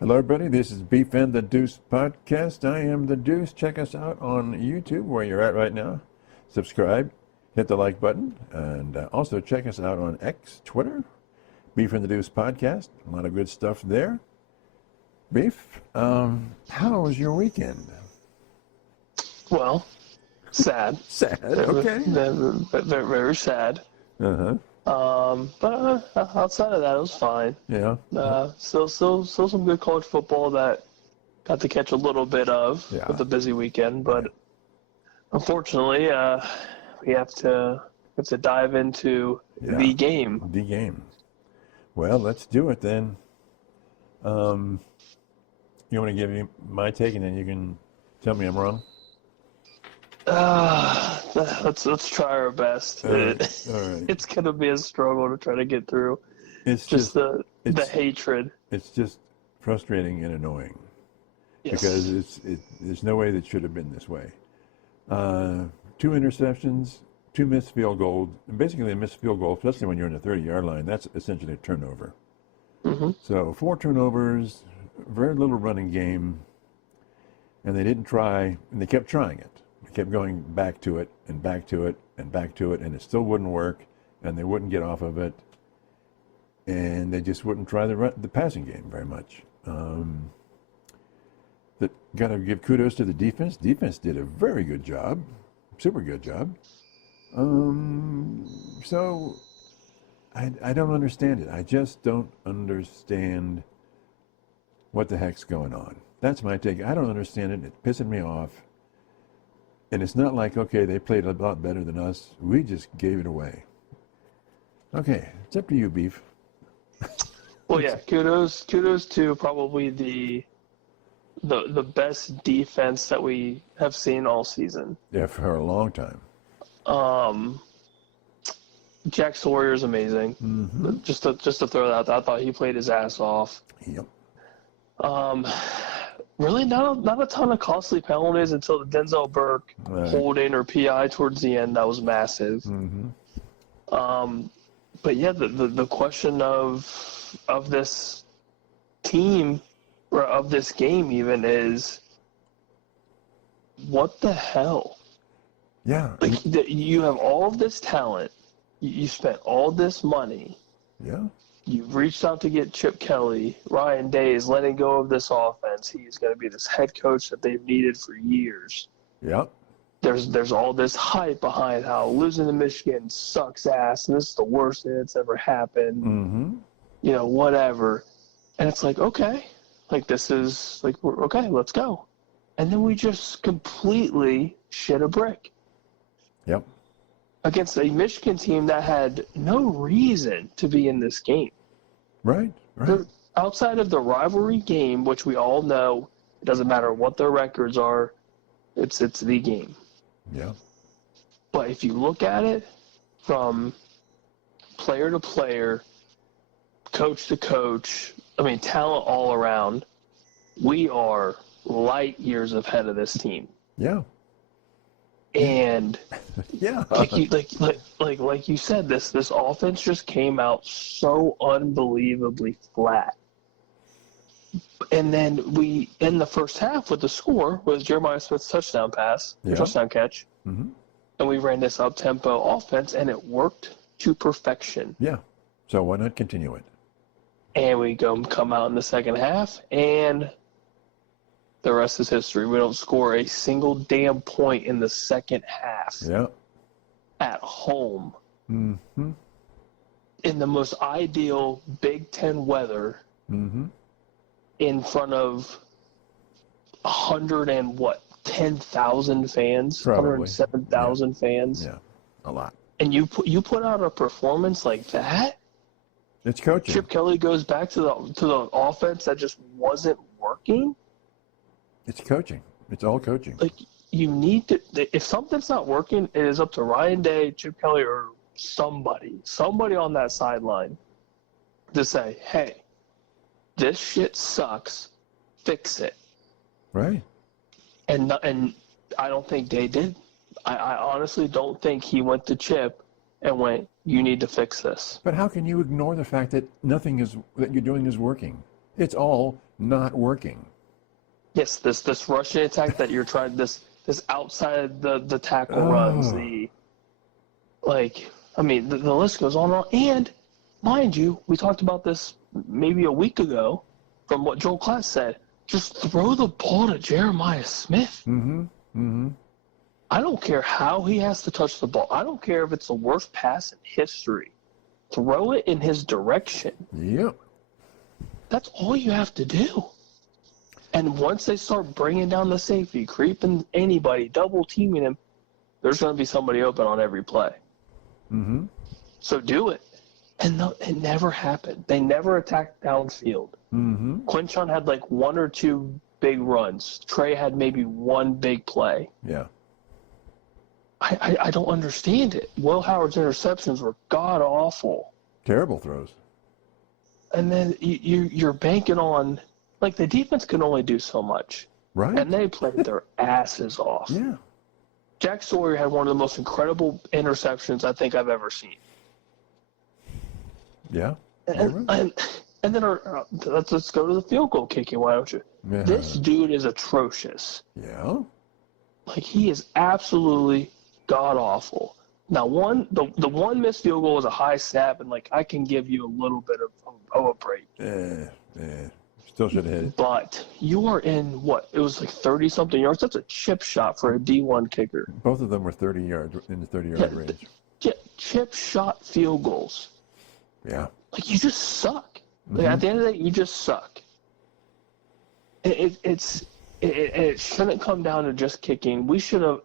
Hello, everybody. This is Beef and the Deuce podcast. I am the Deuce. Check us out on YouTube, where you're at right now. Subscribe, hit the like button, and also check us out on X, Twitter, Beef and the Deuce podcast. A lot of good stuff there. Beef, how was your weekend? Well, sad. Sad. Okay. Very, very sad. But outside of that, it was fine. Yeah. Still some good college football that got to catch a little bit of with a busy weekend. But unfortunately, we have to dive into the game. The game. Well, let's do it then. You want to give me my take, and then you can tell me I'm wrong? Let's try our best. All right. It's gonna be a struggle to try to get through. It's just the hatred. It's just frustrating and annoying. Yes. Because there's no way that should have been this way. 2 interceptions, 2 missed field goals. And basically, a missed field goal, especially when you're in the 30-yard line, that's essentially a turnover. Mm-hmm. So 4 turnovers, very little running game, and they didn't try, and they kept trying it. They kept going back to it and back to it and back to it, and it still wouldn't work, and they wouldn't get off of it, and they just wouldn't try the passing game very much. Got to give kudos to the defense. Defense did a very good job, super good job. So I don't understand it. I just don't understand what the heck's going on. That's my take. I don't understand it. It's pissing me off. And it's not like, okay, they played a lot better than us. We just gave it away. Okay, it's up to you, Beef. Well, yeah, kudos to probably the best defense that we have seen all season. Yeah, for a long time. Jack Sawyer is amazing. Mm-hmm. Just to throw that out, I thought he played his ass off. Yep. Really not a ton of costly penalties until the Denzel Burke holding or PI towards the end. That was massive. Mm-hmm. But yeah, the question of this team or of this game even is, what the hell? Yeah. Like you have all of this talent, you spent all this money. Yeah. You've reached out to get Chip Kelly. Ryan Day is letting go of this offense. He's going to be this head coach that they've needed for years. Yep. There's all this hype behind how losing to Michigan sucks ass, and this is the worst thing that's ever happened. Mm-hmm. You know, whatever. And it's like, okay, like this is like, okay, let's go. And then we just completely shit a brick. Yep. Against a Michigan team that had no reason to be in this game. Right. Outside of the rivalry game, which we all know, it doesn't matter what their records are, it's the game. Yeah. But if you look at it from player to player, coach to coach, I mean, talent all around, we are light years ahead of this team. Yeah. And yeah, like you said, this offense just came out so unbelievably flat. And then we end the first half with the score was Jeremiah Smith's touchdown pass, touchdown catch, and we ran this up-tempo offense, and it worked to perfection. Yeah. So why not continue it? And we come out in the second half, and the rest is history. We don't score a single damn point in the second half. Yeah. At home. Mm-hmm. In the most ideal Big Ten weather. Mm-hmm. In front of 10,000 fans, 107,000 fans. Yeah, a lot. And you put out a performance like that. It's coaching. Chip Kelly goes back to the offense that just wasn't working. It's coaching. It's all coaching. Like, you need to, if something's not working, it is up to Ryan Day, Chip Kelly, or somebody on that sideline to say, hey, this shit sucks, fix it. Right. And I don't think Day did. I honestly don't think he went to Chip and went, you need to fix this. But how can you ignore the fact that nothing that you're doing is working? It's all not working. Yes, this rushing attack that you're trying, this outside the tackle runs, the list goes on and on. And mind you, we talked about this maybe a week ago from what Joel Klatt said. Just throw the ball to Jeremiah Smith. Mm-hmm. Mm-hmm. I don't care how he has to touch the ball. I don't care if it's the worst pass in history. Throw it in his direction. Yep. That's all you have to do. And once they start bringing down the safety, creeping anybody, double teaming him, there's going to be somebody open on every play. Mm-hmm. So do it. And it never happened. They never attacked downfield. Mm-hmm. Quinchon had like one or two big runs. Trey had maybe one big play. Yeah. I don't understand it. Will Howard's interceptions were god-awful. Terrible throws. And then you're banking on, like, the defense can only do so much. Right. And they played their asses off. Yeah. Jack Sawyer had one of the most incredible interceptions I think I've ever seen. Yeah. And then let's go to the field goal kicking, why don't you? Yeah. This dude is atrocious. Yeah. Like, he is absolutely god-awful. Now, the one missed field goal was a high snap, and, like, I can give you a little bit of a break. Still should have hit it. But you are in, what, it was like 30-something yards? That's a chip shot for a D1 kicker. Both of them were 30 yards, in the 30-yard range. Chip shot field goals. Yeah. Like, you just suck. Like, at the end of the day, you just suck. It shouldn't come down to just kicking. We should have,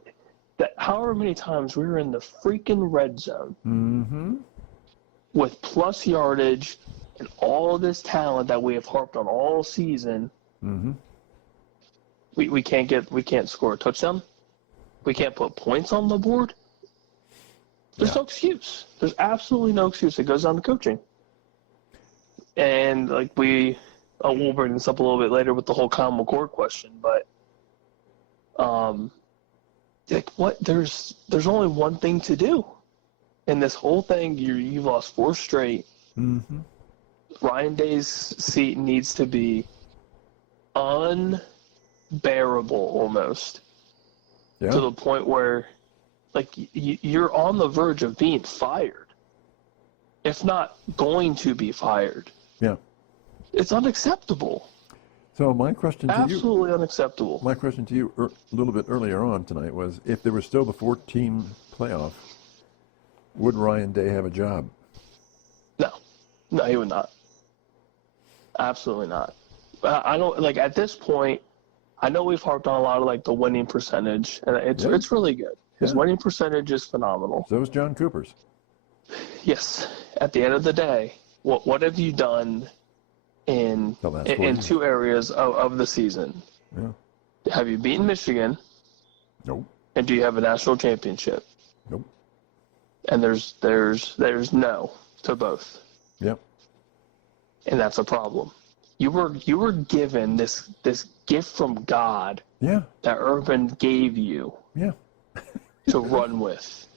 however many times we were in the freaking red zone with plus yardage and all this talent that we have harped on all season. We can't score a touchdown. We can't put points on the board. There's no excuse. There's absolutely no excuse. It goes down to coaching. And like we'll bring this up a little bit later with the whole Kyle McCord question, but there's only one thing to do. In this whole thing, you've lost 4 straight. Ryan Day's seat needs to be unbearable almost. Yeah. To the point where like you're on the verge of being fired, if not going to be fired. Yeah. It's unacceptable. So my question to you, absolutely unacceptable. My question to you a little bit earlier on tonight was, if there was still the 14 playoff, would Ryan Day have a job? No, he would not. Absolutely not. I don't, like, at this point, I know we've harped on a lot of like the winning percentage, and it's really good. His winning percentage is phenomenal. So is John Cooper's. Yes. At the end of the day, what have you done in 2 areas of the season? Yeah. Have you beaten Michigan? Nope. And do you have a national championship? Nope. And there's no to both. Yep. And that's a problem. You were given this gift from God. Yeah. That Urban gave you. Yeah. To run with.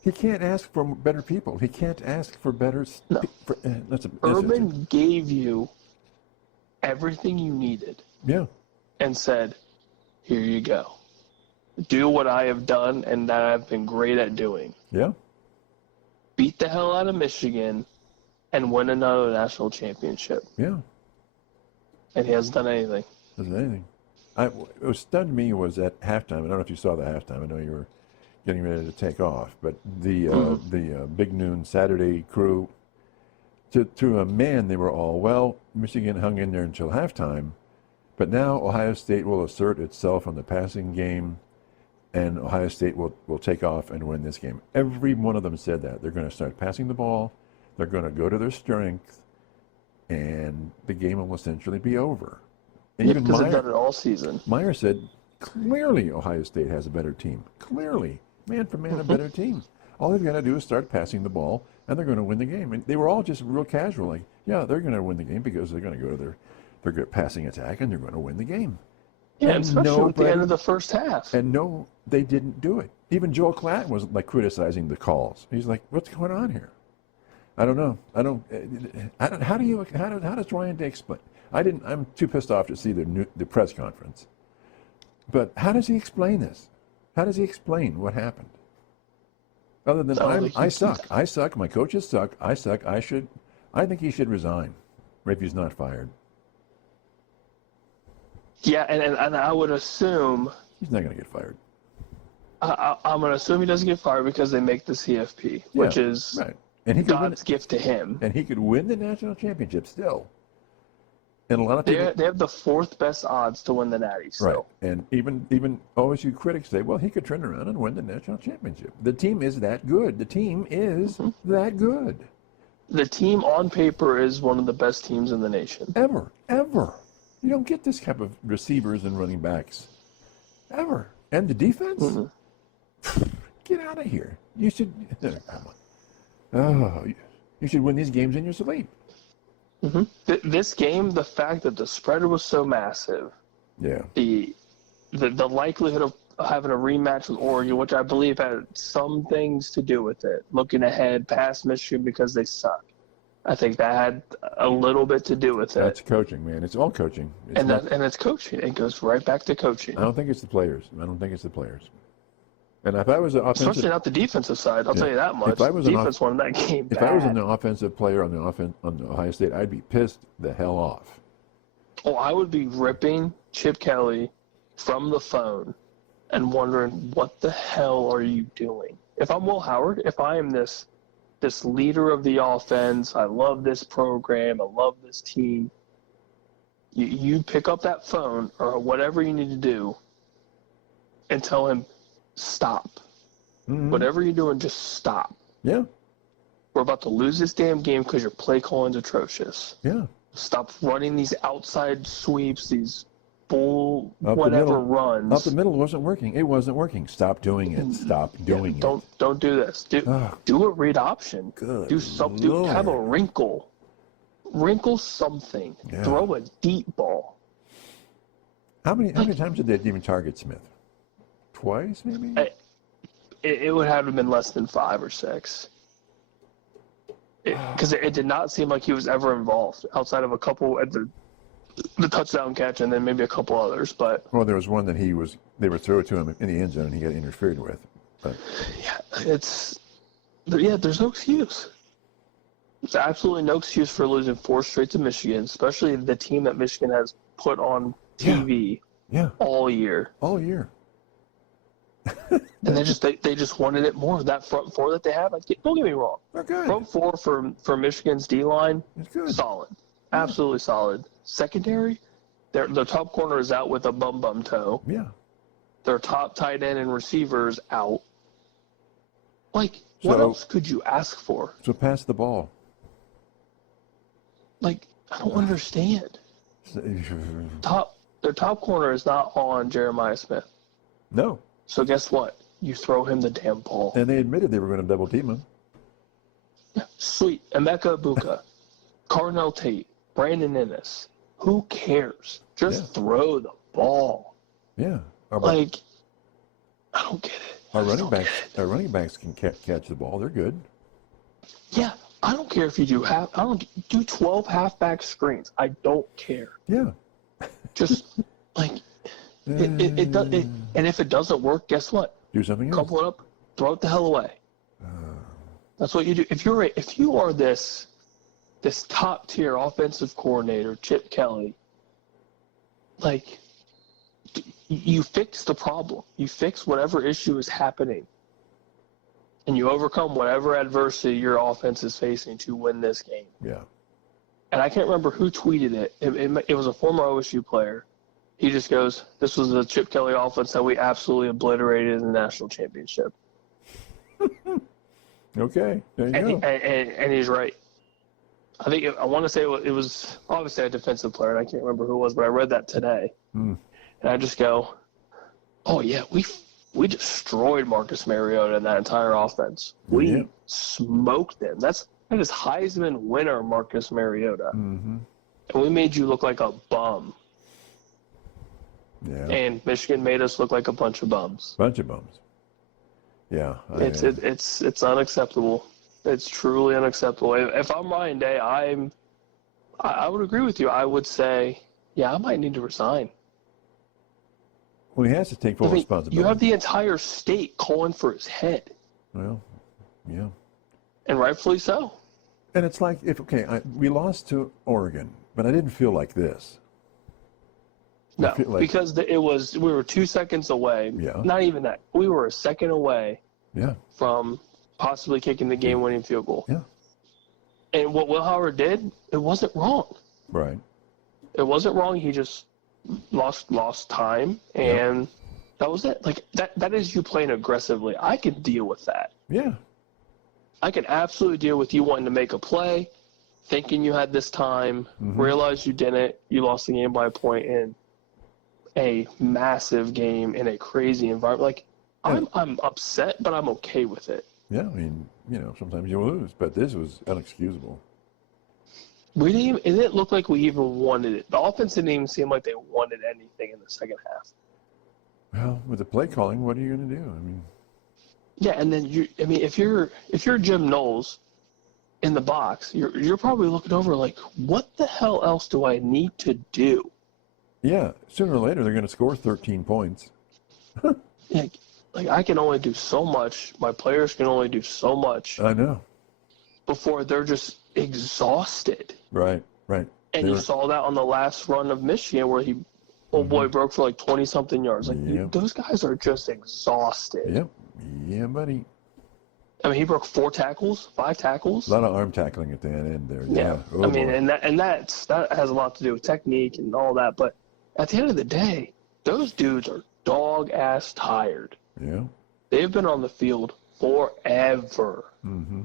He can't ask for better people. He can't ask for better. No. Urban gave you everything you needed. Yeah. And said, "Here you go. Do what I have done and that I've been great at doing. Yeah. Beat the hell out of Michigan and win another national championship." Yeah. And he hasn't done anything. Hasn't anything. What stunned me was at halftime. I don't know if you saw the halftime. I know you were getting ready to take off, but the Big Noon Saturday crew, to a man, they were all, well, Michigan hung in there until halftime, but now Ohio State will assert itself on the passing game, and Ohio State will take off and win this game. Every one of them said that. They're going to start passing the ball. They're going to go to their strength, and the game will essentially be over. And even because they've done it all season. Meyer said, clearly Ohio State has a better team. Clearly. Man for man, a better team. All they've got to do is start passing the ball, and they're going to win the game. And they were all just real casual, like, yeah, they're going to win the game because they're going to go to their passing attack, and they're going to win the game. Yeah, and especially at the end of the first half. And no, they didn't do it. Even Joel Klatt was like criticizing the calls. He's like, what's going on here? I don't know. How does Ryan Day explain? I'm too pissed off to see the press conference. But how does he explain this? How does he explain what happened? Other than I suck, my coaches suck, I suck, I think he should resign if he's not fired. Yeah, and I would assume he's not going to get fired. I'm going to assume he doesn't get fired because they make the CFP, which is right. And he God's gift to him. And he could win the national championship still. And a lot of people, they have the fourth best odds to win the Natty still. Right. And even OSU critics say, well, he could turn around and win the national championship. The team is that good. The team is that good. The team on paper is one of the best teams in the nation. Ever. You don't get this type of receivers and running backs. Ever. And the defense? Get out of here. You should you should win these games in your sleep. This game, the fact that the spread was so massive, the likelihood of having a rematch with Oregon, which I believe had some things to do with it, looking ahead past Michigan because they suck. I think that had a little bit to do with it. That's coaching, man. It's all coaching. It's coaching. It goes right back to coaching. I don't think it's the players. And if I was an offensive, especially not the defensive side, I'll tell you that much. If I was defense won that game. If I was an offensive player on the Ohio State, I'd be pissed the hell off. Oh, I would be ripping Chip Kelly from the phone and wondering, what the hell are you doing? If I'm Will Howard, if I am this leader of the offense, I love this program, I love this team, you pick up that phone or whatever you need to do and tell him, stop. Whatever you're doing, just stop. Yeah. We're about to lose this damn game because your play calling's atrocious. Yeah. Stop running these outside sweeps, these runs. Up the middle wasn't working. It wasn't working. Stop doing it. Stop doing it. Don't do this. Do a read option. Good. Do something. Have a wrinkle. Wrinkle something. Yeah. Throw a deep ball. How many times did they even target Smith? Twice, maybe? It would have been less than 5 or 6. Because it did not seem like he was ever involved outside of a couple at the touchdown catch and then maybe a couple others. But there was one that they were throwing to him in the end zone and he got interfered with. But there's no excuse. There's absolutely no excuse for losing 4 straight to Michigan, especially the team that Michigan has put on TV all year. All year. And they just wanted it more. That front four that they have, don't get me wrong. They're good. Front four for Michigan's D-line, it's good. Solid. Absolutely solid. Secondary, their top corner is out with a bum toe. Yeah. Their top tight end and receivers out. What else could you ask for? So pass the ball. I don't understand. Their top corner is not on Jeremiah Smith. No. So guess what? You throw him the damn ball. And they admitted they were going to double team him. Yeah, sweet. Emeka Ibuka, Carnell Tate, Brandon Ennis. Who cares? Just throw the ball. Yeah. I don't get it. Our running backs can catch the ball. They're good. Yeah. I don't care if you do 12 halfback screens. I don't care. Yeah. Just and if it doesn't work, guess what? Do something else. Crumple it up, throw it the hell away. That's what you do. If you are this top tier offensive coordinator, Chip Kelly, you fix the problem. You fix whatever issue is happening, and you overcome whatever adversity your offense is facing to win this game. Yeah. And I can't remember who tweeted it. It was a former OSU player. He just goes, "This was the Chip Kelly offense that we absolutely obliterated in the national championship." Okay, there you go. And he's right. I want to say it was obviously a defensive player, and I can't remember who it was, but I read that today. And I just go, oh, yeah, we destroyed Marcus Mariota in that entire offense. We smoked them. That is Heisman winner Marcus Mariota. And we made you look like a bum. Yeah. And Michigan made us look like a bunch of bums. Yeah. It's unacceptable. It's truly unacceptable. If I'm Ryan Day, I would agree with you. I would say, yeah, I might need to resign. Well, he has to take full responsibility. You have the entire state calling for his head. Well, yeah. And rightfully so. And it's like, we lost to Oregon, but I didn't feel like this. No, because we were 2 seconds away. Yeah. Not even that. We were a second away. Yeah. From possibly kicking the game-winning field goal. Yeah. And what Will Howard did, it wasn't wrong. Right. It wasn't wrong. He just lost time, and that was it. Like that is you playing aggressively. I can deal with that. Yeah. I can absolutely deal with you wanting to make a play, thinking you had this time, realize you didn't, you lost the game by a point in a massive game in a crazy environment. Like I'm upset, but I'm okay with it. Yeah, I mean, sometimes you lose, but this was inexcusable. It didn't look like we even wanted it. The offense didn't even seem like they wanted anything in the second half. Well, with the play calling, what are you going to do? I mean, yeah, and then if you're Jim Knowles in the box, you're probably looking over like, what the hell else do I need to do? Yeah, sooner or later they're going to score 13 points. Yeah, like I can only do so much. My players can only do so much. I know. Before they're just exhausted. Right. And you saw that on the last run of Michigan where old boy broke for like 20-something yards. Like those guys are just exhausted. Yep. Yeah, buddy. I mean, he broke 5 tackles. A lot of arm tackling at the end there. Yeah. Oh, I mean, that has a lot to do with technique and all that. But at the end of the day, those dudes are dog-ass tired. Yeah. They've been on the field forever. Mm-hmm.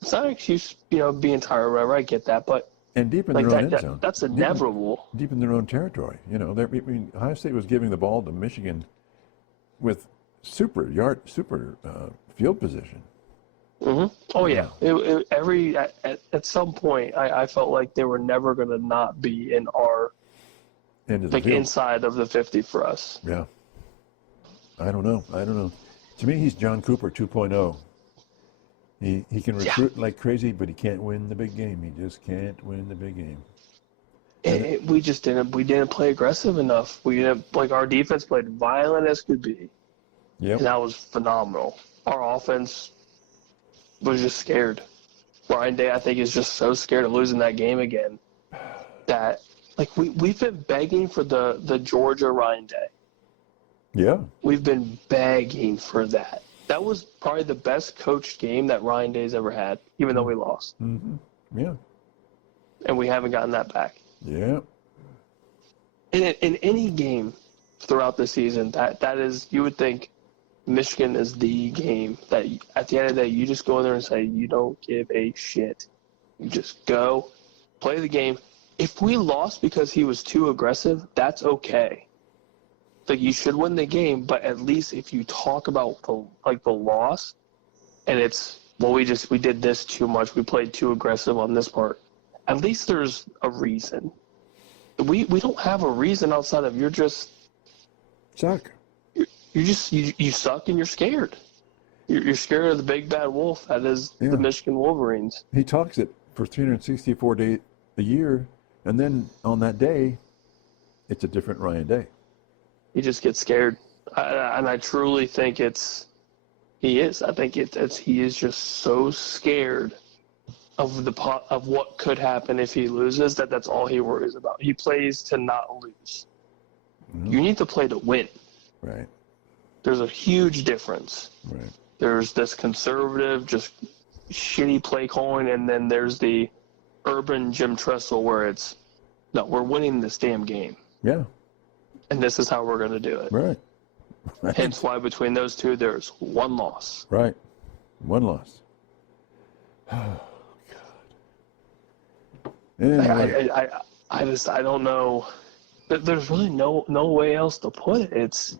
It's not an excuse, being tired or whatever. I get that, but and deep in their own end zone. That's inevitable. Deep in their own territory. Ohio State was giving the ball to Michigan with super field position. Mm-hmm. Oh yeah. At some point, I felt like they were never going to not be in our inside of the 50 for us. Yeah. I don't know. To me, he's John Cooper 2.0. He can recruit like crazy, but he can't win the big game. He just can't win the big game. We didn't play aggressive enough. We didn't, our defense played violent as could be. Yep. And that was phenomenal. Our offense was just scared. Ryan Day, I think, is just so scared of losing that game again that we've been begging for the Georgia Ryan Day. Yeah. We've been begging for that. That was probably the best coached game that Ryan Day's ever had, even though we lost. Mm-hmm. Yeah. And we haven't gotten that back. Yeah. In any game throughout the season, that is, you would think Michigan is the game that at the end of the day, you just go in there and say, you don't give a shit. You just go, play the game. If we lost because he was too aggressive, that's okay. You should win the game, but at least if you talk about the loss, and it's we did this too much, we played too aggressive on this part. At least there's a reason. We don't have a reason outside of you're just suck. You suck and you're scared. You're scared of the big bad wolf that is the Michigan Wolverines. He talks it for 364 days a year, and then on that day, it's a different Ryan Day. He just gets scared, and I truly think he is. I think he is just so scared of what could happen if he loses that's all he worries about. He plays to not lose. Mm-hmm. You need to play to win. Right. There's a huge difference. Right. There's this conservative, just shitty play calling, and then there's the urban Jim Tressel where we're winning this damn game. Yeah. And this is how we're going to do it. Right. Hence why between those two, there's one loss. Right. One loss. Oh, God. Anyway. I don't know. There's really no way else to put it. It's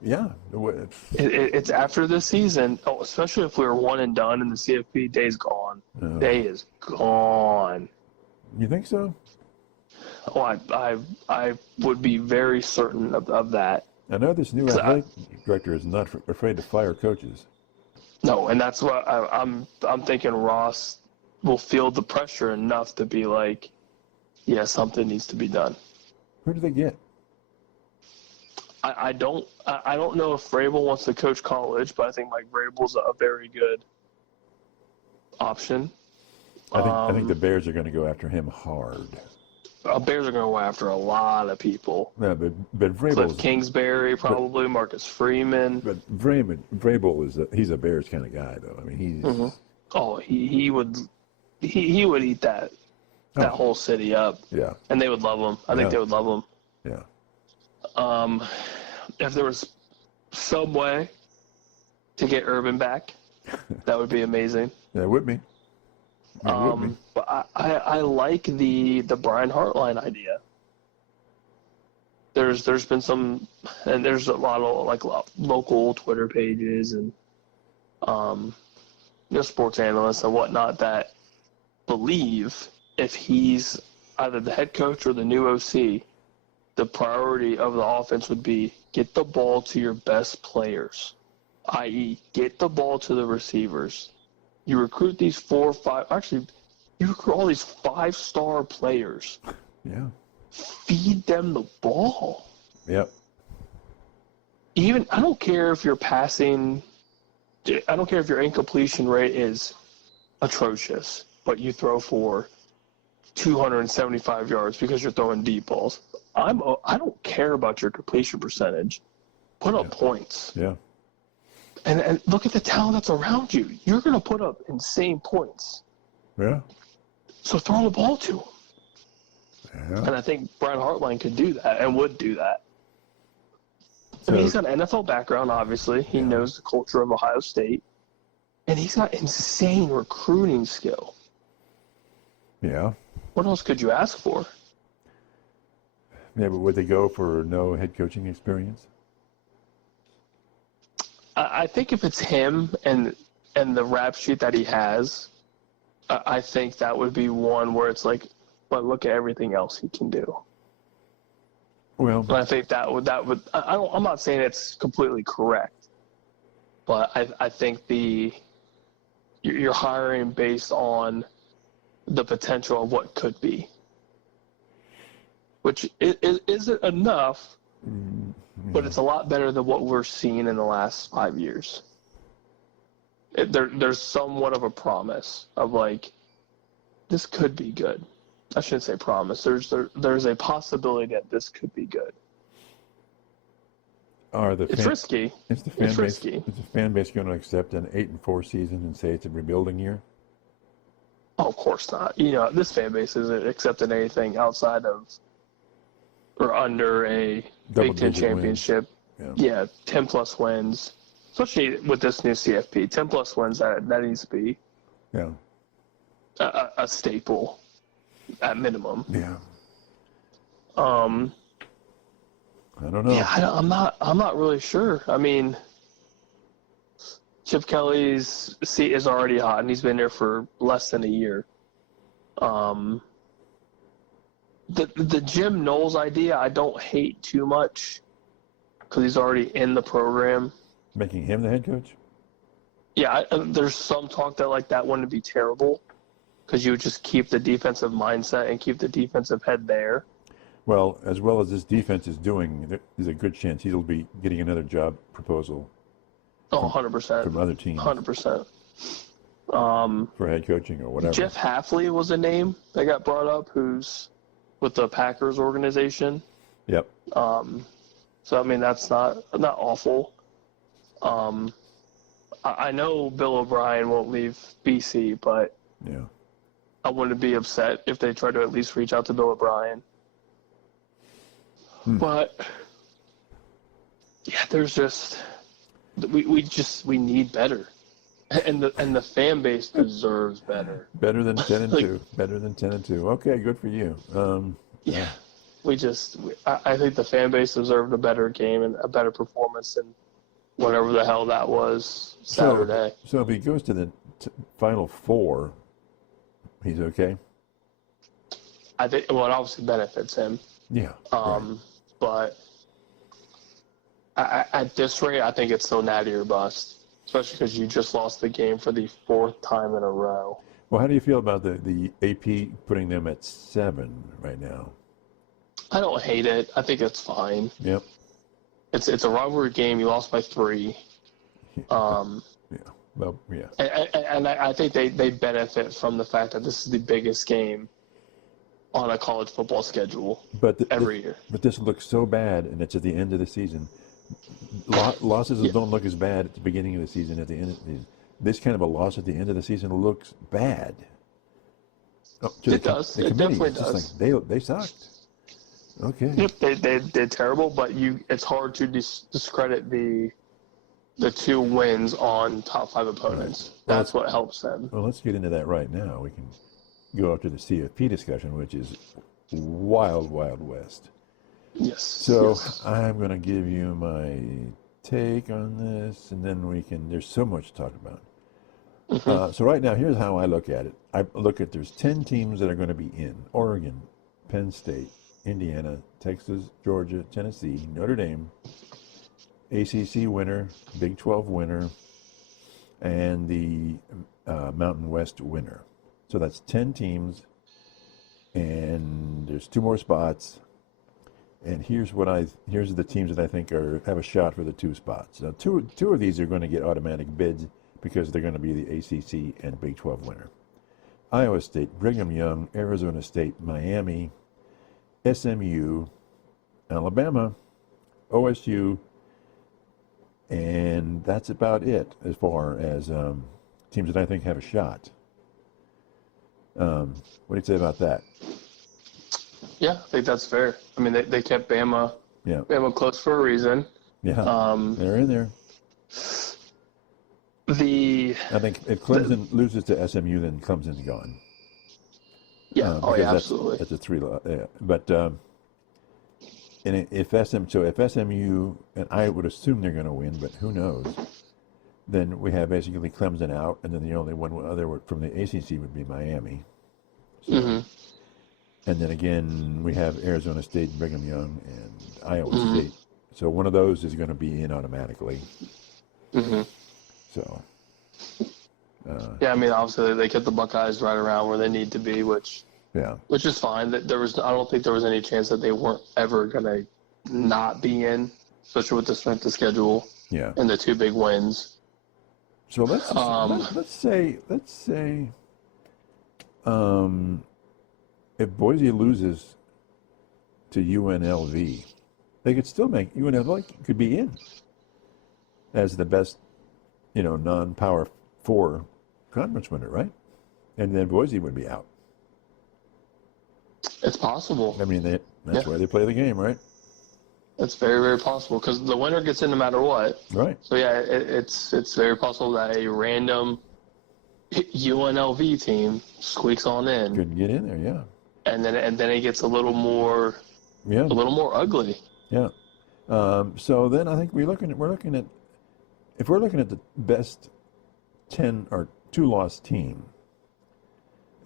after this season, especially if we were one and done and the CFP day's gone. No. Day is gone. You think so? Oh, I would be very certain of that. I know this new athletic director is not afraid to fire coaches. No, and that's what I'm thinking. Ross will feel the pressure enough to be like, yeah, something needs to be done. Who do they get? I don't know if Vrabel wants to coach college, but I think Mike Vrabel's a very good option. I think the Bears are going to go after him hard. Bears are going to go after a lot of people. Yeah, but Cliff Vrabel's Kingsbury, probably Marcus Freeman. But Vrabel he's a Bears kind of guy, though. I mean, he's Oh, he would eat that whole city up. Yeah, and they would love him. I think they would love him. Yeah. If there was some way to get Urban back, that would be amazing. Yeah, it would be. But I like the Brian Hartline idea. There's been some, and there's a lot of local Twitter pages and sports analysts and whatnot that believe if he's either the head coach or the new OC, the priority of the offense would be get the ball to your best players, i.e., get the ball to the receivers. You recruit these you recruit all these 5-star players. Yeah. Feed them the ball. Yep. I don't care if you're passing, I don't care if your incompletion rate is atrocious, but you throw for 275 yards because you're throwing deep balls. I don't care about your completion percentage. Put up points. Yeah. And look at the talent that's around you. You're going to put up insane points. Yeah. So throw the ball to him. Yeah. And I think Brian Hartline could do that and would do that. I mean, he's got an NFL background, obviously. He knows the culture of Ohio State. And he's got insane recruiting skill. Yeah. What else could you ask for? Yeah, but would they go for no head coaching experience? I think if it's him and the rap sheet that he has, I think that would be one where it's like, but look at everything else he can do. Well, and I think that would. I'm not saying it's completely correct, but I think you're hiring based on the potential of what could be, which isn't enough, but it's a lot better than what we're seeing in the last 5 years. There's somewhat of a promise of like, this could be good. I shouldn't say promise. There's a possibility that this could be good. It's risky. Is the fan base going to accept an 8-4 season and say it's a rebuilding year? Oh, of course not. This fan base isn't accepting anything outside of or under a Big Ten championship. Yeah, 10-plus wins. Especially with this new CFP, 10-plus wins, that needs to be a staple at minimum. Yeah. I don't know. Yeah, I'm not really sure. I mean, Chip Kelly's seat is already hot, and he's been there for less than a year. The Jim Knowles idea, I don't hate too much because he's already in the program. Making him the head coach? Yeah, there's some talk that wouldn't be terrible because you would just keep the defensive mindset and keep the defensive head there. Well as this defense is doing, there's a good chance he'll be getting another job proposal. 100%. From other teams. 100%. For head coaching or whatever. Jeff Hafley was a name that got brought up, who's with the Packers organization. Yep. So, I mean, that's not awful. I know Bill O'Brien won't leave BC, but I wouldn't be upset if they try to at least reach out to Bill O'Brien. But there's just we need better, and the fan base deserves better. Better than 10-2. Better than 10-2. Okay, good for you. I think the fan base deserved a better game and a better performance than whatever the hell that was Saturday. So if he goes to the Final Four, he's okay? I think, well, it obviously benefits him. Yeah. Right. But at this rate, I think it's still natty or bust, especially because you just lost the game for the 4th time in a row. Well, how do you feel about the AP putting them at 7 right now? I don't hate it. I think it's fine. Yep. It's a rivalry game. You lost by 3. Yeah. Well, yeah. And I think they benefit from the fact that this is the biggest game on a college football schedule every year. But this looks so bad, and it's at the end of the season. Losses don't look as bad at the beginning of the season at the end of the season. This kind of a loss at the end of the season looks bad. It does. It definitely does. Like they sucked. Okay. Yep, they're terrible, but it's hard to discredit the 2 wins on top 5 opponents. Right. That's what helps them. Well, let's get into that right now. We can go up to the CFP discussion, which is wild, wild west. Yes. So I'm going to give you my take on this, and then there's so much to talk about. Mm-hmm. So right now, here's how I look at it. I look at there's 10 teams that are going to be in: Oregon, Penn State, Indiana, Texas, Georgia, Tennessee, Notre Dame, ACC winner, Big 12 winner, and the Mountain West winner. So that's 10 teams, and there's 2 more spots. And here's the teams that I think have a shot for the 2 spots. Now, two of these are going to get automatic bids because they're going to be the ACC and Big 12 winner. Iowa State, Brigham Young, Arizona State, Miami, SMU, Alabama, OSU, and that's about it as far as teams that I think have a shot. What do you say about that? Yeah, I think that's fair. I mean, they kept Bama close for a reason. Yeah, they're in there. I think if Clemson loses to SMU, then Clemson's gone. Yeah, absolutely. That's a 3. But and if SMU, and I would assume they're going to win, but who knows? Then we have basically Clemson out, and then the only one other from the ACC would be Miami. So, and then again, we have Arizona State, Brigham Young, and Iowa State. So one of those is going to be in automatically. So. I mean, obviously they kept the Buckeyes right around where they need to be, which is fine. I don't think there was any chance that they weren't ever going to not be in, especially with the strength of schedule. Yeah. And the 2 big wins. So let's say if Boise loses to UNLV, they could still make UNLV could be in as the best, non-Power 4 conference winner, right? And then Boise would be out. It's possible. I mean, that's why they play the game, right? It's very, very possible because the winner gets in no matter what. Right. So it's very possible that a random UNLV team squeaks on in. Could get in there, yeah. And then it gets a little more ugly. Yeah. So then I think we're looking at if we're looking at the best 10 or 2-loss team,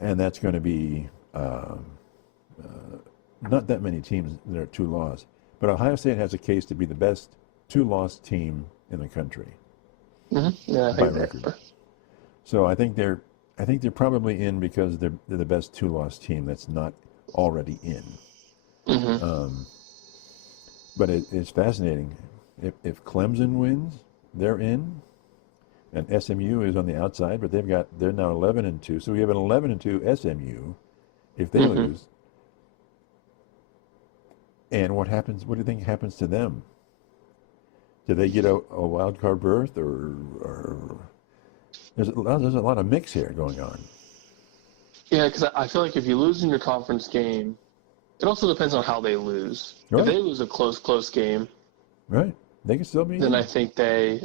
and that's going to be not that many teams that are 2-loss, but Ohio State has a case to be the best 2-loss team in the country. Yeah, by record. So I think they're probably in because they're the best 2-loss team that's not already in. But it's fascinating. If Clemson wins, they're in, and SMU is on the outside, but they're now 11-2. So we have an 11-2 SMU if they lose. And what happens? What do you think happens to them? Do they get a wild card berth, or there's a lot of mix here going on? Yeah, because I feel like if you lose in your conference game, it also depends on how they lose. Right. If they lose a close game, right, they can still be. Then I think they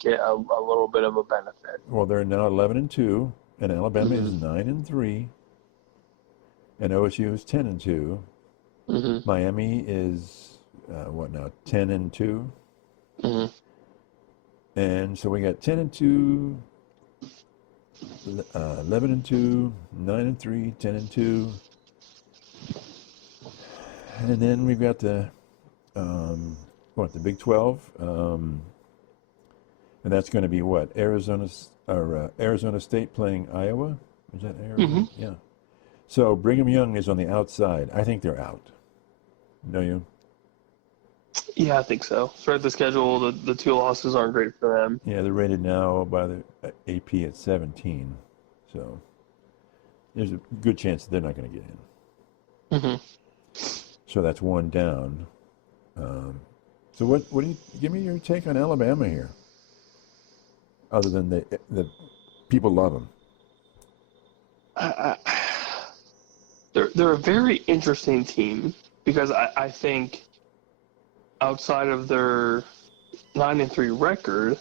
get a little bit of a benefit. Well, they're now 11-2, and Alabama is 9-3, and OSU is 10-2. Miami is 10-2. And so we got 10-2, 11-2, 9-3, 10-2. And then we've got the Big 12, and that's going to be what? Arizona, Arizona State playing Iowa. Is that Arizona? Mm-hmm. Yeah. So Brigham Young is on the outside. I think they're out. No, you? Yeah, I think so. Start the schedule. The two losses aren't great for them. Yeah, they're rated now by the AP at 17. So there's a good chance that they're not going to get in. Mm-hmm. So that's one down. So what do you give me your take on Alabama here? Other than the people love them. They're a very interesting team because I think outside of their 9-3 record,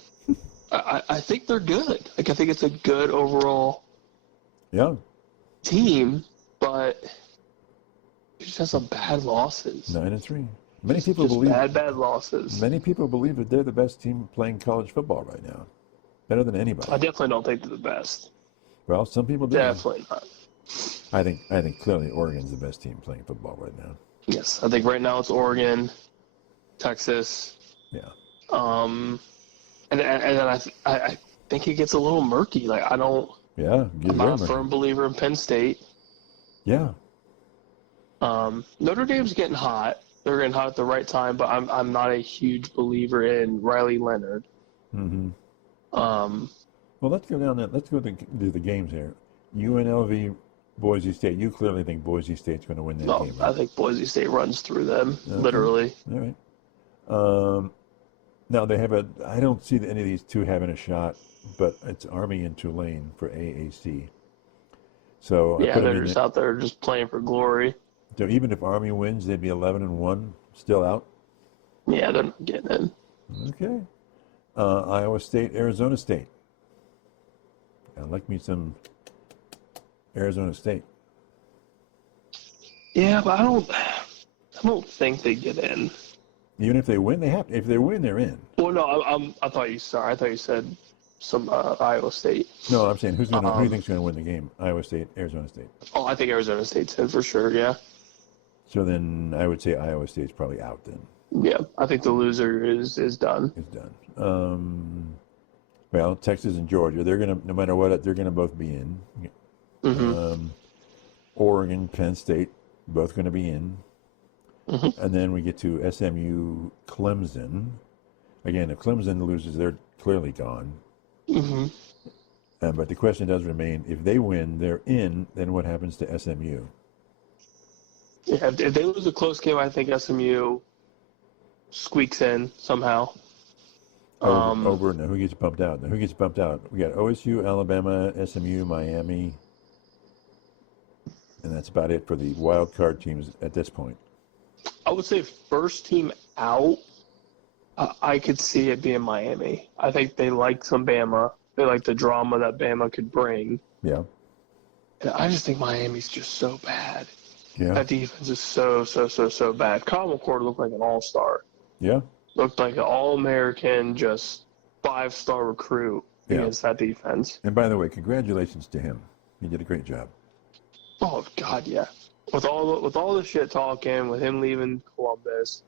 I think they're good. Like I think it's a good overall team, but it just has some bad losses. 9-3. Many people just believe bad losses. Many people believe that they're the best team playing college football right now, better than anybody. I definitely don't think they're the best. Well, some people do. Definitely not. I think clearly Oregon's the best team playing football right now. Yes, I think right now it's Oregon, Texas. Yeah. And then I think it gets a little murky. Like I don't. Yeah. I'm not a firm believer in Penn State. Yeah. Notre Dame's getting hot. They're getting hot at the right time, but I'm not a huge believer in Riley Leonard. Mm-hmm. Well, let's go down that. Let's go to the games here. UNLV, Boise State. You clearly think Boise State's going to win that game, right? I think Boise State runs through them, literally. All right. Now they have I don't see any of these two having a shot, but it's Army and Tulane for AAC. So yeah, they're just out there just playing for glory. So even if Army wins, they'd be 11-1, still out. Yeah, they're not getting in. Okay. Iowa State, Arizona State. I like me some Arizona State. Yeah, but I don't think they get in. Even if they win, they have to. If they win, they're in. Well, no, I thought you said some Iowa State. No, I'm saying who do you think's going to win the game? Iowa State, Arizona State. Oh, I think Arizona State's in for sure. Yeah. So then I would say Iowa State's probably out then. Yeah, I think the loser is done. It's done. Well, Texas and Georgia, they're gonna no matter what, they're gonna both be in. Mm-hmm. Oregon, Penn State, both going to be in. Mm-hmm. And then we get to SMU, Clemson. Again, if Clemson loses, they're clearly gone. Mm-hmm. But the question does remain: if they win, they're in. Then what happens to SMU? Yeah, if they lose a close game, I think SMU squeaks in somehow. Now, who gets bumped out? Now, who gets bumped out? We got OSU, Alabama, SMU, Miami, and that's about it for the wild card teams at this point. I would say first team out, I could see it being Miami. I think they like some Bama. They like the drama that Bama could bring. Yeah. And I just think Miami's just so bad. Yeah. That defense is so bad. Kyle McCord looked like an all-star. Yeah. Looked like an all-American, just 5-star recruit against that defense. And by the way, congratulations to him. He did a great job. Oh God, yeah. With all the shit talking, with him leaving Columbus,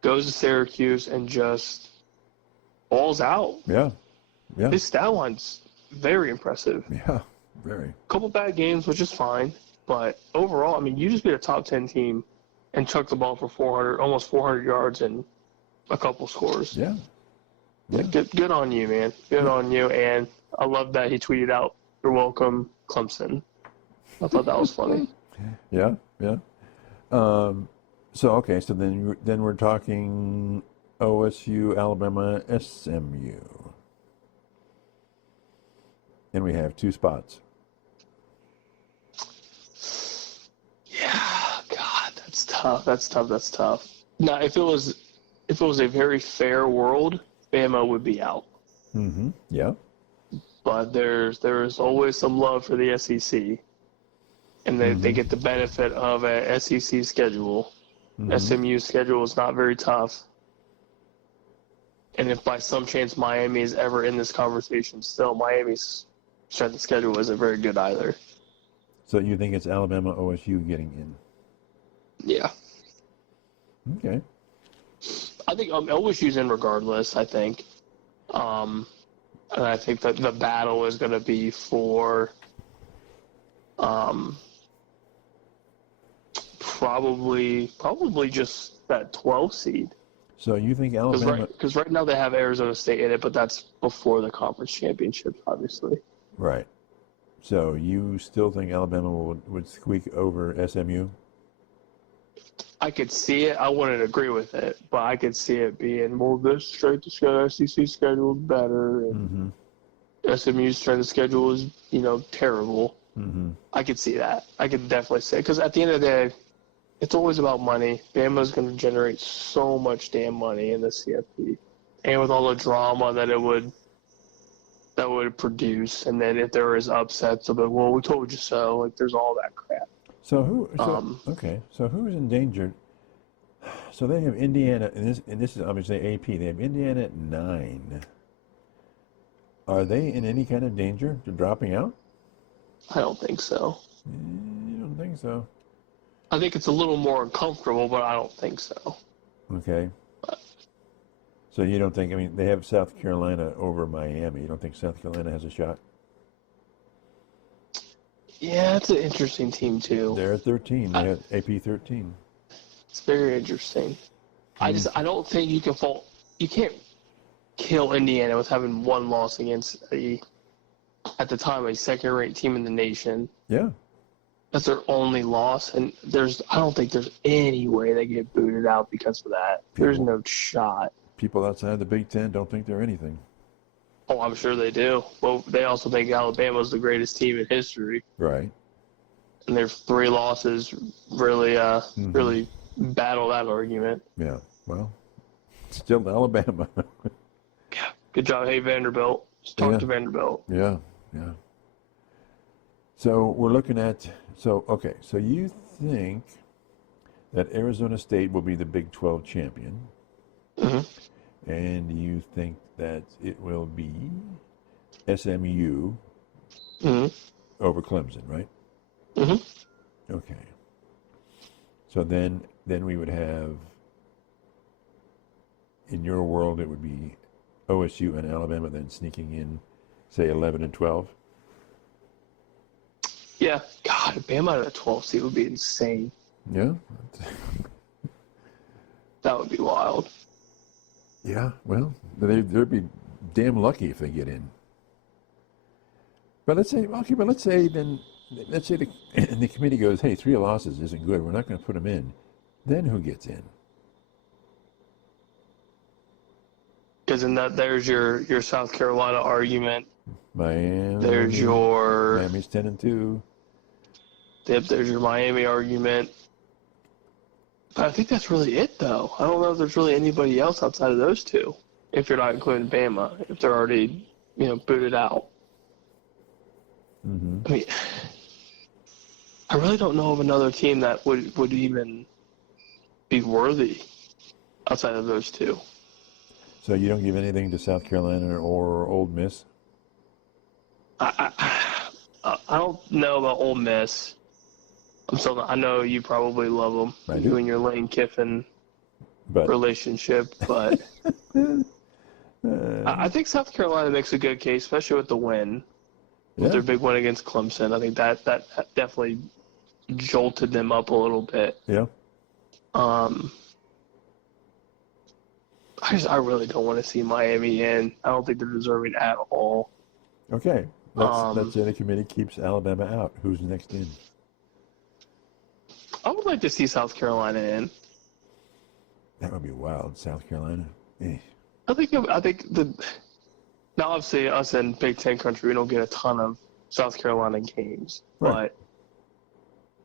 goes to Syracuse and just balls out. Yeah. Yeah. His stat line's very impressive. Yeah. Very. Couple bad games, which is fine, but overall, I mean, you just beat a top 10 team and chuck the ball for almost 400 yards and a couple scores. Yeah. Yeah. Good on you, man. Good on you. And I love that he tweeted out, "You're welcome, Clemson." I thought that was funny. Yeah. Yeah. So then we're talking OSU, Alabama, SMU, and we have 2 spots. Yeah, God, that's tough. Now, if it was a very fair world, Bama would be out. Mm-hmm. Yeah. But there's always some love for the SEC, and they get the benefit of a SEC schedule. Mm-hmm. SMU schedule is not very tough. And if by some chance Miami is ever in this conversation, still Miami's strength of schedule isn't very good either. So you think it's Alabama, OSU getting in? Yeah. Okay. I think OSU's in regardless, I think. And I think that the battle is going to be for probably just that 12 seed. So you think Alabama? Because right now they have Arizona State in it, but that's before the conference championships, obviously. Right. So you still think Alabama would squeak over SMU? I could see it. I wouldn't agree with it, but I could see it being, well, this strength of schedule, SEC schedule is better, and SMU's strength of schedule is, terrible. I could see that. I could definitely say, because at the end of the day, it's always about money. Bama's going to generate so much damn money in the CFP, and with all the drama that it would produce, and then if there is upsets, they'll be, well, we told you so. Like, there's all that crap. So who's endangered? So they have Indiana, and this is obviously AP. They have Indiana at 9. Are they in any kind of danger to dropping out? I don't think so. You don't think so? I think it's a little more uncomfortable, but I don't think so. Okay. So you don't think? I mean, they have South Carolina over Miami. You don't think South Carolina has a shot? Yeah, it's an interesting team too. They're at 13. They have AP 13. It's very interesting. I don't think you can fault. You can't kill Indiana with having one loss against at the time, a second-rate team in the nation. Yeah. That's their only loss, and I don't think there's any way they get booted out because of that. There's no shot. People outside the Big Ten don't think they're anything. Oh, I'm sure they do. Well, they also think Alabama's the greatest team in history. Right. And their 3 losses really battle that argument. Yeah. Well, still Alabama. Yeah. Good job. Hey, Vanderbilt. Just talk to Vanderbilt. Yeah. So we're looking at, so you think that Arizona State will be the Big 12 champion, and you think that it will be SMU over Clemson, right? Okay. So then we would have, in your world, it would be OSU and Alabama then sneaking in, say, 11 and 12. Yeah, God, Bama at a 12 seed would be insane. Yeah. That would be wild. Yeah, well, they'd be damn lucky if they get in. But let's say the committee goes, hey, 3 losses isn't good. We're not going to put them in. Then who gets in? Because there's your South Carolina argument. Miami. There's your Miami's 10-2. Yep, there's your Miami argument. But I think that's really it, though. I don't know if there's really anybody else outside of those 2, if you're not including Bama, if they're already, booted out. I mean, I really don't know of another team that would even be worthy outside of those 2. So you don't give anything to South Carolina or Ole Miss? I don't know about Ole Miss. I know you probably love them. I do. You and your Lane Kiffin relationship, but I think South Carolina makes a good case, especially with the win, with their big win against Clemson. I think that definitely jolted them up a little bit. Yeah. I really don't want to see Miami in. I don't think they're deserving at all. Okay. Let's say the committee keeps Alabama out. Who's next in? I would like to see South Carolina in. That would be wild. South Carolina. I think now obviously us in Big Ten country, we don't get a ton of South Carolina games, but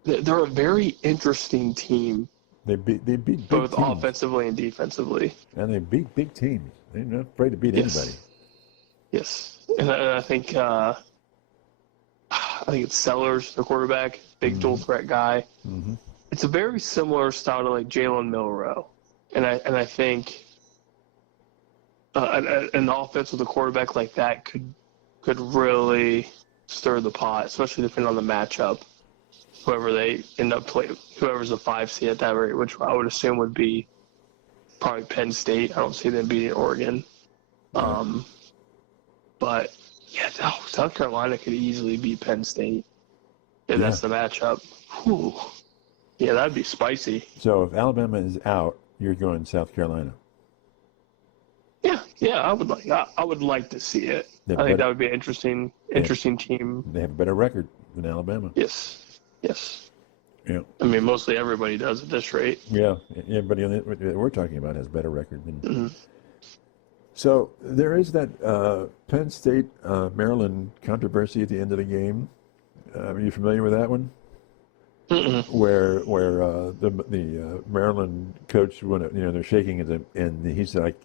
they're a very interesting team. They beat big both teams. Offensively and defensively. And they beat big teams. They're not afraid to beat anybody. Yes, and I think it's Sellers, the quarterback, big dual threat guy. It's a very similar style to like Jalen Milroe, and I think an offense with a quarterback like that could really stir the pot, especially depending on the matchup. Whoever they end up playing, whoever's a 5 seed at that rate, which I would assume would be probably Penn State. I don't see them beating Oregon. But, yeah, South Carolina could easily beat Penn State if that's the matchup. Whew. Yeah, that'd be spicy. So if Alabama is out, you're going South Carolina. Yeah, I would like to see it. I think that would be an interesting team. They have a better record than Alabama. Yes. Yeah. I mean, mostly everybody does at this rate. Yeah, everybody that we're talking about has a better record than. Mm-hmm. So there is that Penn State Maryland controversy at the end of the game. Are you familiar with that one? Mm-mm. Where the Maryland coach, when they're shaking at him, and he's like,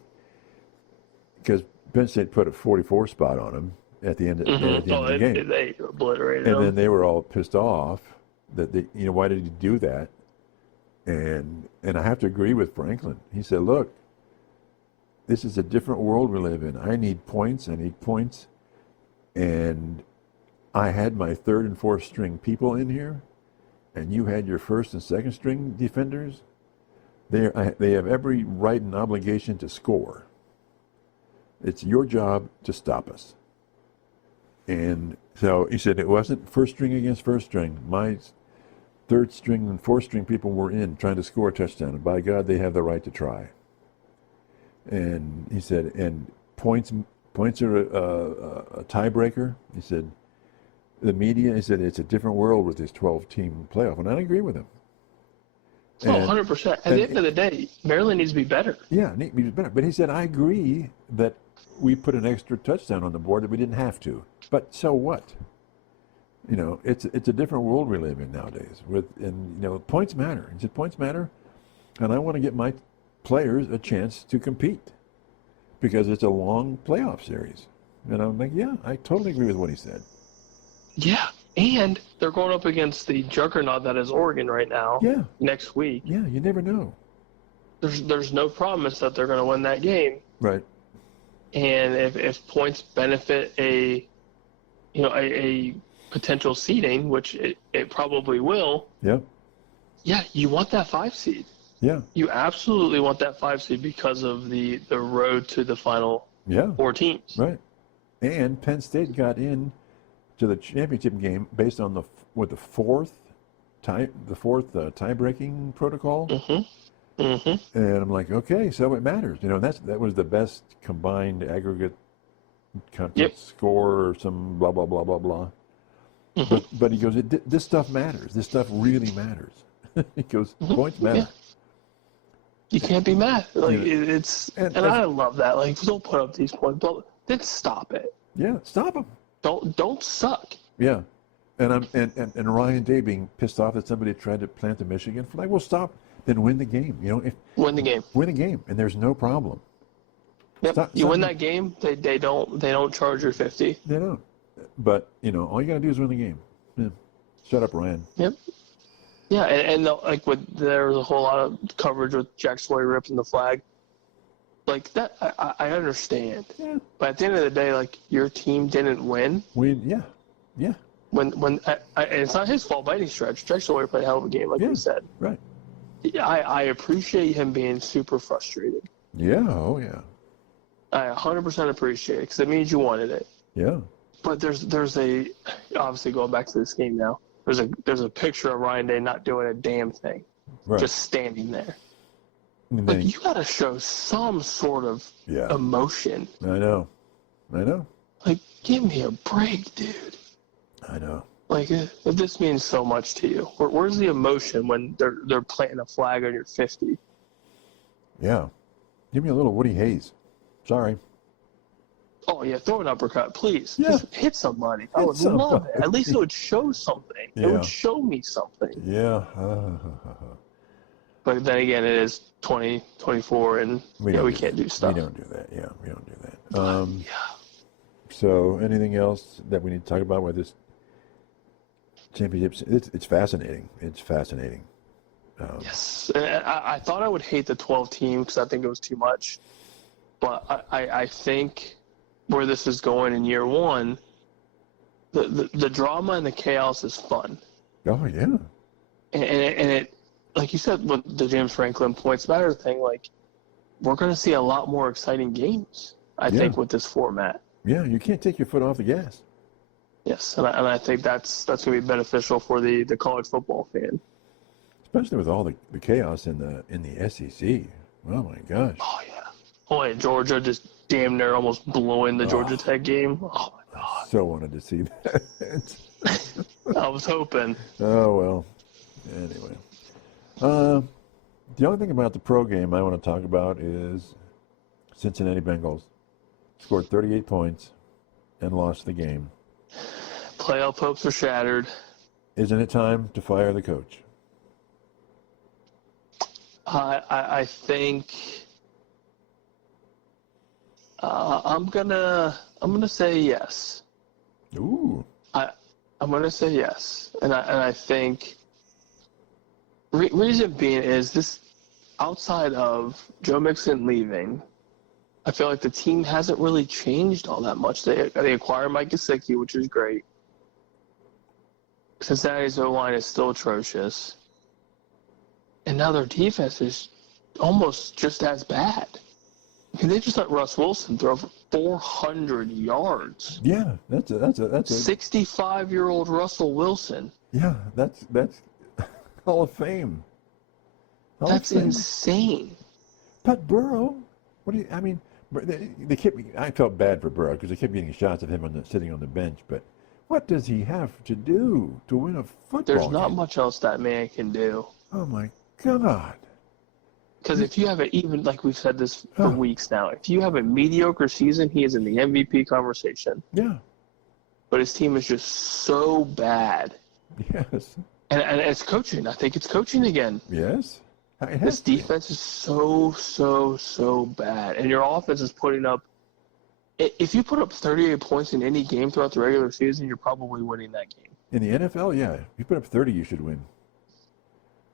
because Penn State put a 44 spot on him at the end of the game. They obliterated and him. then they were all pissed off that why did he do that? And I have to agree with Franklin. He said, look, this is a different world we live in. I need points. And I had my third and fourth string people in here, and you had your first and second string defenders. They have every right and obligation to score. It's your job to stop us. And so he said it wasn't first string against first string. My third string and fourth string people were in trying to score a touchdown. And by God, they have the right to try. And he said, and points are a tiebreaker. He said, the media, he said, it's a different world with this 12-team playoff. And I agree with him. 100%. At the end of the day, Maryland needs to be better. Yeah, needs to be better. But he said, I agree that we put an extra touchdown on the board that we didn't have to. But so what? It's a different world we live in nowadays. Points matter. He said, points matter. And I want to get my players a chance to compete because it's a long playoff series. And I'm like, yeah, I totally agree with what he said. Yeah, and they're going up against the juggernaut that is Oregon right now. Yeah. Next week. Yeah, you never know. There's no promise that they're going to win that game. Right. And if points benefit a potential seeding, which it probably will. Yeah. Yeah, you want that 5 seed. Yeah. You absolutely want that 5 seed because of the road to the final 4 teams. Right. And Penn State got in to the championship game based on the fourth tie-breaking protocol. Mm-hmm. Mm-hmm. And I'm like, okay, so it matters. That was the best combined aggregate score or some blah blah blah blah blah. Mm-hmm. But he goes, this stuff matters. This stuff really matters. He goes, points matter. Yeah. You can't be mad. It's and I love that. Like, don't put up these points, but then stop it. Yeah, stop them. Don't suck. Yeah, and Ryan Day being pissed off that somebody tried to plant the Michigan flag. Well, stop. Then win the game. Win the game. Win the game, and there's no problem. Yep. You win that game. They don't charge you 50. They don't. But all you gotta do is win the game. Yeah. Shut up, Ryan. Yep. Yeah, and there was a whole lot of coverage with Jack Sawyer ripping the flag. Like that, I understand. Yeah. But at the end of the day, like, your team didn't win. Yeah. When it's not his fault by any stretch. Jack Sawyer played a hell of a game, like you said. Right. I appreciate him being super frustrated. Yeah. Oh yeah. I 100% appreciate it because it means you wanted it. Yeah. But there's obviously going back to this game now. There's a picture of Ryan Day not doing a damn thing, just standing there. Like, you got to show some sort of emotion. I know. Like, give me a break, dude. I know. Like, if this means so much to you, where's the emotion when they're planting a flag on your 50? Yeah. Give me a little Woody Hayes. Sorry. Oh, yeah, throw an uppercut, please. Yeah. Just hit somebody. I would love it. At least it would show something. Yeah. It would show me something. Yeah. But then again, it is 2024, and we can't do stuff. We don't do that. Yeah, we don't do that. So anything else that we need to talk about with this championship? It's fascinating. It's fascinating. Yes. I thought I would hate the 12 team because I think it was too much. But I think where this is going in year one, the drama and the chaos is fun. Oh, yeah. And it, like you said, with the James Franklin points matter thing, like, we're going to see a lot more exciting games, I think, with this format. Yeah, you can't take your foot off the gas. Yes, and I think that's going to be beneficial for the college football fan. Especially with all the chaos in the SEC. Oh my gosh. Oh yeah. Oh, and Georgia just damn near almost blowing the Georgia Tech game. Oh my God. So wanted to see that. I was hoping. Oh well. Anyway. The only thing about the pro game I want to talk about is Cincinnati Bengals scored 38 points and lost the game. Playoff hopes are shattered. Isn't it time to fire the coach? I think I'm gonna say yes. Ooh. I'm gonna say yes, and I think reason being is this outside of Joe Mixon leaving, I feel like the team hasn't really changed all that much. They acquired Mike Gesicki, which is great. Cincinnati's O-line is still atrocious. And now their defense is almost just as bad. I mean, they just let Russ Wilson throw for 400 yards. Yeah, that's a 65-year-old Russell Wilson. Yeah, that's Hall of Fame. That's insane. But Burrow, they kept. I felt bad for Burrow because they kept getting shots of him sitting on the bench. But what does he have to do to win a football There's not game? much else that man can do. Oh my God! Because if you have even like we've said this for weeks now, if you have a mediocre season, he is in the MVP conversation. Yeah. But his team is just so bad. Yes. And it's coaching. I think it's coaching again. Yes. This defense is so bad. And your offense is putting up – if you put up 38 points in any game throughout the regular season, you're probably winning that game. In the NFL, yeah. If you put up 30, you should win.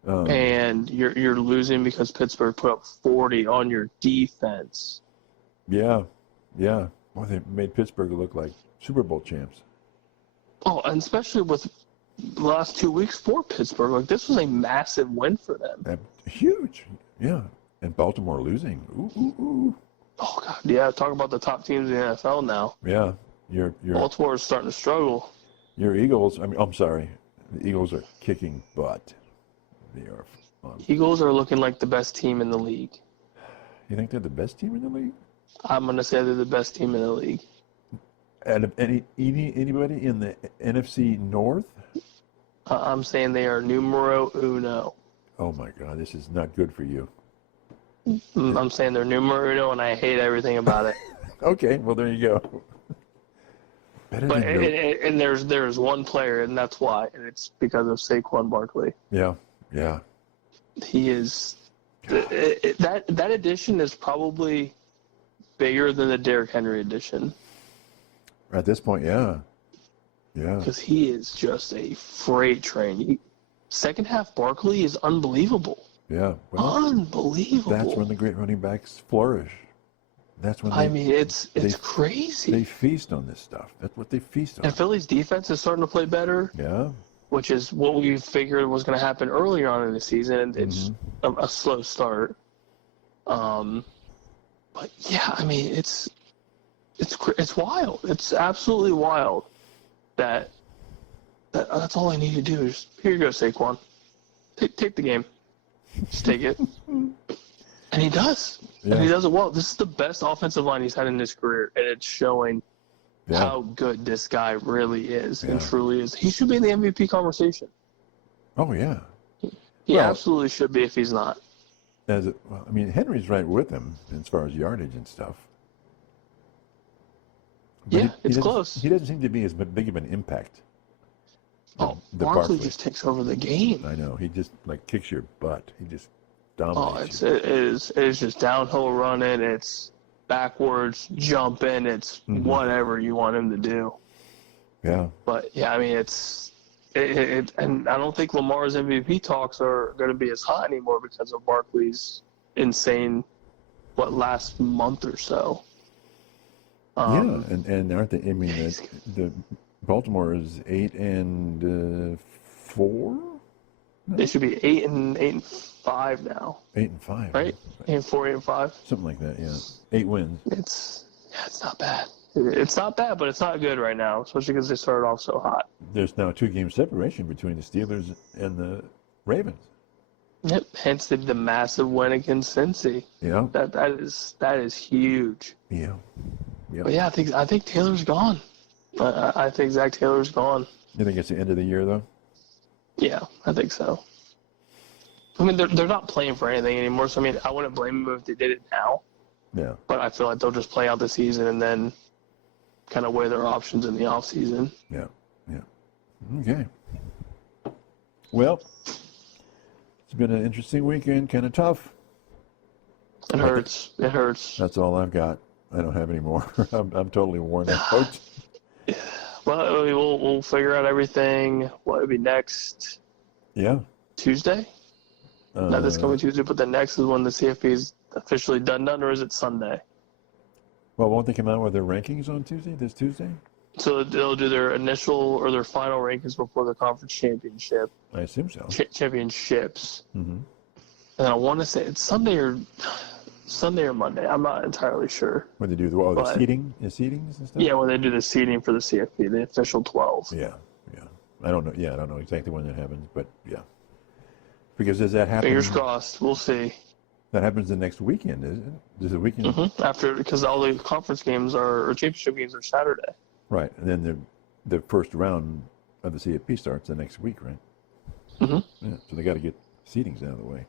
And you're losing because Pittsburgh put up 40 on your defense. Yeah. Yeah. Well, they made Pittsburgh look like Super Bowl champs. Oh, and especially with – the last 2 weeks for Pittsburgh, like this was a massive win for them. Huge, yeah. And Baltimore losing. Ooh. Oh God, yeah. Talk about the top teams in the NFL now. Yeah, Baltimore is starting to struggle. Your Eagles. I'm sorry. The Eagles are kicking butt. They are. Eagles are looking like the best team in the league. You think they're the best team in the league? I'm gonna say they're the best team in the league. Out of anybody in the NFC North? I'm saying they are numero uno. Oh my God, this is not good for you. I'm saying they're numero uno, and I hate everything about it. Okay, well there you go. And there's one player, and that's why, and it's because of Saquon Barkley. Yeah. He is that addition is probably bigger than the Derrick Henry addition. At this point, yeah. Because he is just a freight train. Second half Barkley is unbelievable. Yeah. Well, unbelievable. That's when the great running backs flourish. That's when it's crazy. They feast on this stuff. That's what they feast on. And Philly's defense is starting to play better. Yeah. Which is what we figured was going to happen earlier on in the season. It's a slow start. But yeah, I mean, it's wild. It's absolutely wild. That's all I need to do. Is here you go, Saquon. Take the game. Just take it. And he does. Yeah. And he does it well. This is the best offensive line he's had in his career, and it's showing how good this guy really is and truly is. He should be in the MVP conversation. Oh, yeah. He absolutely should be if he's not. Henry's right with him as far as yardage and stuff. But it's close. He doesn't seem to be as big of an impact. Barkley just takes over the game. I know. He just kicks your butt. He just dominates you. It is just downhill running. It's backwards jumping. It's whatever you want him to do. Yeah. But yeah, I mean and I don't think Lamar's MVP talks are going to be as hot anymore because of Barkley's insane last month or so. And aren't they? I mean, the Baltimore is 8-4. No? They should be 8-5 now. 8-5, right? 8-4, 8-5, something like that. Yeah, 8 wins. It's not bad. It's not bad, but it's not good right now, especially because they started off so hot. There's now 2-game separation between the Steelers and the Ravens. Yep. Hence the massive win against Cincy. Yeah. That is huge. Yeah. Yeah. But yeah, I think Taylor's gone. I think Zach Taylor's gone. You think it's the end of the year though? Yeah, I think so. I mean, they're not playing for anything anymore, so I mean, I wouldn't blame them if they did it now. Yeah. But I feel like they'll just play out the season and then kind of weigh their options in the off season. Yeah. Yeah. Okay. Well, it's been an interesting weekend, kind of tough. It hurts. It hurts. That's all I've got. I don't have any more. I'm totally worn out. Well, we'll figure out everything. What would be next? Yeah. Tuesday? Not this coming Tuesday, but the next is when the CFP is officially done, or is it Sunday? Well, won't they come out with their rankings on Tuesday? This Tuesday? So they'll do their initial or their final rankings before the conference championship. I assume so. Championships. Mm-hmm. And I want to say it's Sunday or Monday. I'm not entirely sure. When they do the seedings and stuff? Yeah, when they do the seeding for the CFP, the official 12. Yeah, yeah. I don't know. Yeah, I don't know exactly when that happens, but yeah. Because does that happen? Fingers crossed. We'll see. That happens the next weekend, is it? Does the weekend? Mm-hmm. Because all the conference games or championship games are Saturday. Right, and then the first round of the CFP starts the next week, right? Mm-hmm. Yeah, so they got to get seedings out of the way.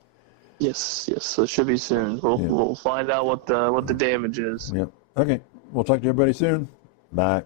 Yes. So it should be soon. We'll find out what the damage is. Yeah. Okay. We'll talk to everybody soon. Bye.